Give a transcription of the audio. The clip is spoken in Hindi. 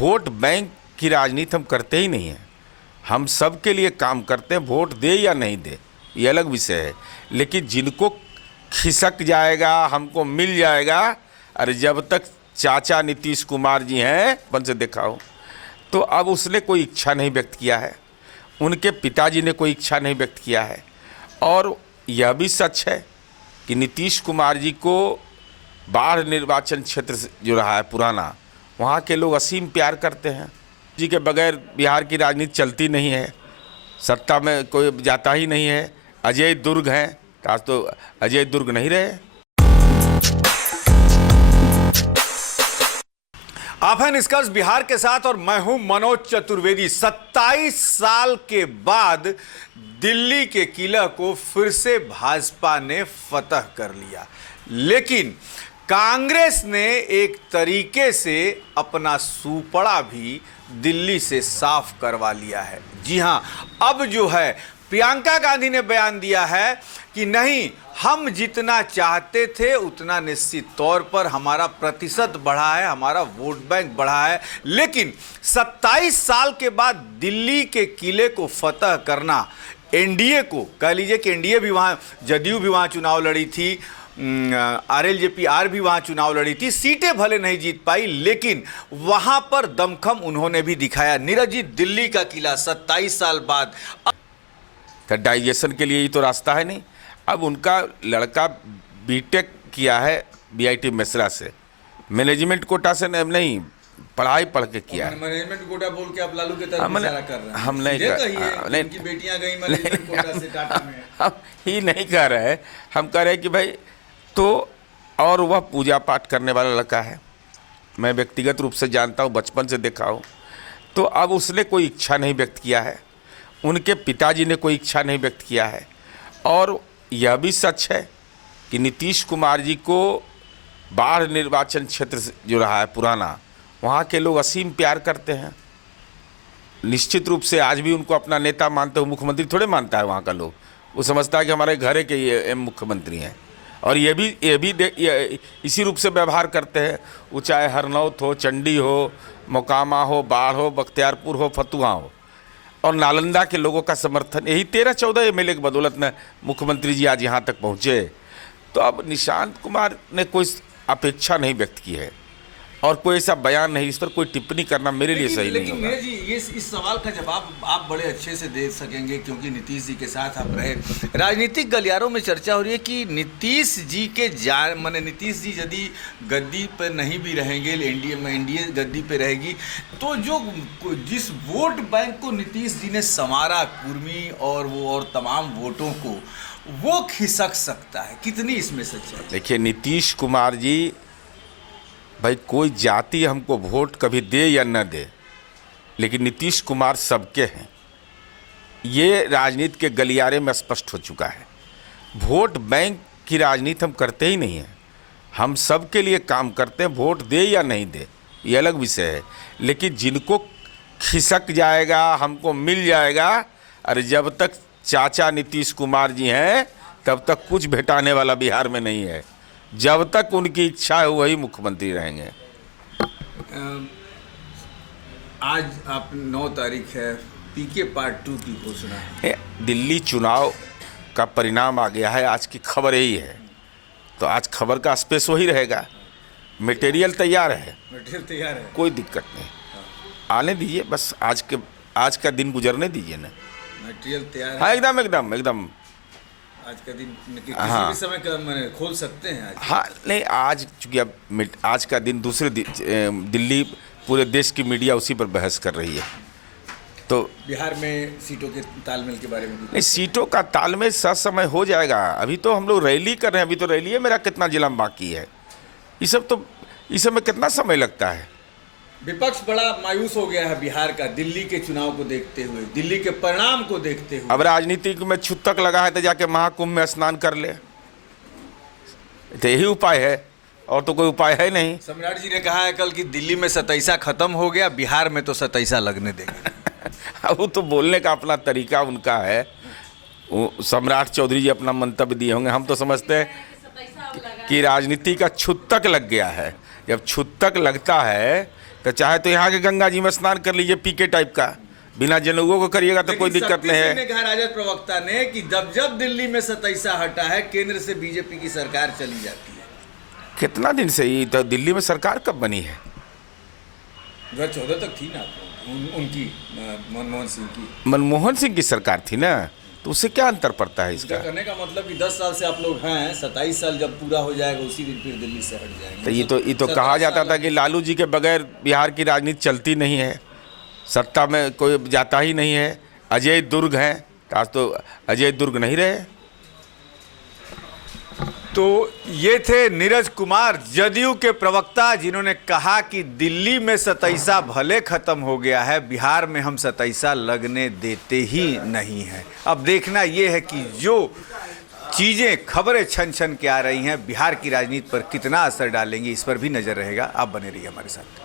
वोट बैंक की राजनीति हम करते ही नहीं हैं। हम सब के लिए काम करते हैं, वोट दे या नहीं दे ये अलग विषय है, लेकिन जिनको खिसक जाएगा, हमको मिल जाएगा, अरे जब तक चाचा नीतीश कुमार जी हैं बन से देखा हो, तो अब उसने कोई इच्छा नहीं व्यक्त किया है, उनके पिताजी ने कोई इच्छा नहीं व्यक्त किया है। और यह भी सच है कि नीतीश कुमार जी को बाढ़ निर्वाचन क्षेत्र जो रहा है पुराना, वहाँ के लोग असीम प्यार करते हैं। जी के बगैर बिहार की राजनीति चलती नहीं है, सत्ता में कोई जाता ही नहीं है। अजय दुर्ग हैं, आज तो अजय दुर्ग नहीं रहे। आप हैं निष्कर्ष बिहार के साथ और मैं हूं मनोज चतुर्वेदी। 27 साल के बाद दिल्ली के किला को फिर से भाजपा ने फतह कर लिया, लेकिन कांग्रेस ने एक तरीके से अपना सुपड़ा भी दिल्ली से साफ करवा लिया है। जी हां, अब जो है प्रियंका गांधी ने बयान दिया है कि नहीं, हम जितना चाहते थे उतना निश्चित तौर पर हमारा प्रतिशत बढ़ा है, हमारा वोट बैंक बढ़ा है, लेकिन 27 साल के बाद दिल्ली के किले को फतह करना, एनडीए को कह लीजिए कि एनडीए भी वहाँ, जदयू भी वहाँ चुनाव लड़ी थी, आरएलजेपी भी वहाँ चुनाव लड़ी थी, सीटें भले नहीं जीत पाई, लेकिन वहाँ पर दमखम उन्होंने भी दिखाया। नीरज जी, दिल्ली का किला 27 साल बाद डाइजेशन के लिए ही तो रास्ता है नहीं। अब उनका लड़का बीटेक किया है बीआईटी मिश्रा से, मैनेजमेंट कोटा से नहीं, पढ़ाई पढ़ के किया है। मैनेजमेंट कोटा बोल के आप लालू के तरफ इशारा कर रहे हैं। हम नहीं उनकी बेटियां गई मैनेजमेंट कोटा से टाटा में। हम ही नहीं कह रहे हैं, हम कह रहे हैं कि भाई तो, और वह पूजा पाठ करने वाला लड़का है, मैं व्यक्तिगत रूप से जानता हूँ, बचपन से देखा हूँ। तो अब उसने कोई इच्छा नहीं व्यक्त किया है, उनके पिताजी ने कोई इच्छा नहीं व्यक्त किया है। और यह भी सच है कि नीतीश कुमार जी को बाढ़ निर्वाचन क्षेत्र जो रहा है पुराना, वहाँ के लोग असीम प्यार करते हैं। निश्चित रूप से आज भी उनको अपना नेता मानते हो, मुख्यमंत्री थोड़े मानता है वहाँ का लोग, वो समझता है कि हमारे घर के ये मुख्यमंत्री हैं। और ये भी इसी रूप से व्यवहार करते हैं, वो चाहे हरनौत हो, चंडी हो, मोकामा हो, बाढ़ हो, बख्तियारपुर हो, फतुहा हो। और नालंदा के लोगों का समर्थन, यही 13-14 एमएलए की बदौलत में मुख्यमंत्री जी आज यहाँ तक पहुँचे। तो अब निशांत कुमार ने कोई अपेक्षा नहीं व्यक्त की है और कोई ऐसा बयान नहीं, इस पर कोई टिप्पणी करना मेरे लिए सही नहीं होगा। लेकिन जी, ये इस सवाल का जवाब आप बड़े अच्छे से दे सकेंगे क्योंकि नीतीश जी के साथ आप रहे। राजनीतिक गलियारों में चर्चा हो रही है कि नीतीश जी के माने नीतीश जी यदि गद्दी पर नहीं भी रहेंगे, एनडीए गद्दी पे रहेगी, तो जिस वोट बैंक को नीतीश जी ने संवारा, कुर्मी और तमाम वोटों को, वो खिसक सकता है। कितनी इसमें सच्चाई? देखिए, नीतीश कुमार जी, भाई कोई जाति हमको वोट कभी दे या न दे, लेकिन नीतीश कुमार सबके हैं, ये राजनीति के गलियारे में स्पष्ट हो चुका है। वोट बैंक की राजनीति हम करते ही नहीं हैं। हम सब के लिए काम करते हैं, वोट दे या नहीं दे ये अलग विषय है, लेकिन जिनको खिसक जाएगा, हमको मिल जाएगा, अरे जब तक चाचा नीतीश कुमार जी हैं तब तक कुछ भेटाने वाला बिहार में नहीं है। जब तक उनकी इच्छा है वही मुख्यमंत्री रहेंगे। आज आप 9 तारीख है, पीके पार्ट 2 की घोषणा है। दिल्ली चुनाव का परिणाम आ गया है, आज की खबर यही है, तो आज खबर का स्पेस वही रहेगा। मटेरियल तैयार है, कोई दिक्कत नहीं, आने दीजिए, बस आज का दिन गुजरने दीजिए ना। मटेरियल तैयार है? हाँ, एकदम आज का दिन किसी भी समय खोल सकते हैं आज। हाँ, नहीं, आज चूँकि अब आज का दिन दूसरे दिल्ली, पूरे देश की मीडिया उसी पर बहस कर रही है। तो बिहार में सीटों के तालमेल के बारे में नहीं, सीटों का तालमेल समय हो जाएगा। अभी तो हम लोग रैली कर रहे हैं, अभी तो रैली है, मेरा कितना जिला बाकी है, इस सब में कितना समय लगता है। विपक्ष बड़ा मायूस हो गया है बिहार का, दिल्ली के चुनाव को देखते हुए, दिल्ली के परिणाम को देखते हुए। अब राजनीति में छूतक लगा है तो जाके महाकुंभ में स्नान कर ले, तो यही उपाय है, और तो कोई उपाय है नहीं। सम्राट जी ने कहा है कल कि दिल्ली में 27 खत्म हो गया, बिहार में तो 27 लगने देंगे। वो तो बोलने का अपना तरीका उनका है, सम्राट चौधरी जी अपना मंतव्य दिए होंगे। हम तो समझते हैं कि राजनीति का छूतक लग गया है। जब छूतक लगता है तो चाहे तो यहाँ के गंगा जी में स्नान कर लीजिए पीके टाइप का, बिना जनेऊओं को करिएगा तो कोई लेकिन दिक्कत नहीं शक्ति सिंह है। ने कहा राजद प्रवक्ता ने कि जब दिल्ली में 27 हटा है, केंद्र से बीजेपी की सरकार चली जाती है। कितना दिन से ये तो दिल्ली में सरकार कब बनी है? 2014 तक थी ना उनकी, मनमोहन सिंह की। मनमोहन सिंह की सरकार थी ना, तो उससे क्या अंतर पड़ता है इसका? कहने का मतलब कि 10 साल से आप लोग हैं, 27 साल जब पूरा हो जाएगा उसी दिन फिर दिल्ली से हट जाएंगे। तो ये तो कहा जाता था कि लालू जी के बगैर बिहार की राजनीति चलती नहीं है, सत्ता में कोई जाता ही नहीं है। अजय दुर्ग हैं, आज तो अजय दुर्ग नहीं रहे। तो ये थे नीरज कुमार, जदयू के प्रवक्ता, जिन्होंने कहा कि दिल्ली में 27 भले खत्म हो गया है, बिहार में हम 27 लगने देते ही नहीं हैं। अब देखना ये है कि जो चीज़ें, खबरें छन छन के आ रही हैं, बिहार की राजनीति पर कितना असर डालेंगी, इस पर भी नजर रहेगा। आप बने रहिए हमारे साथ।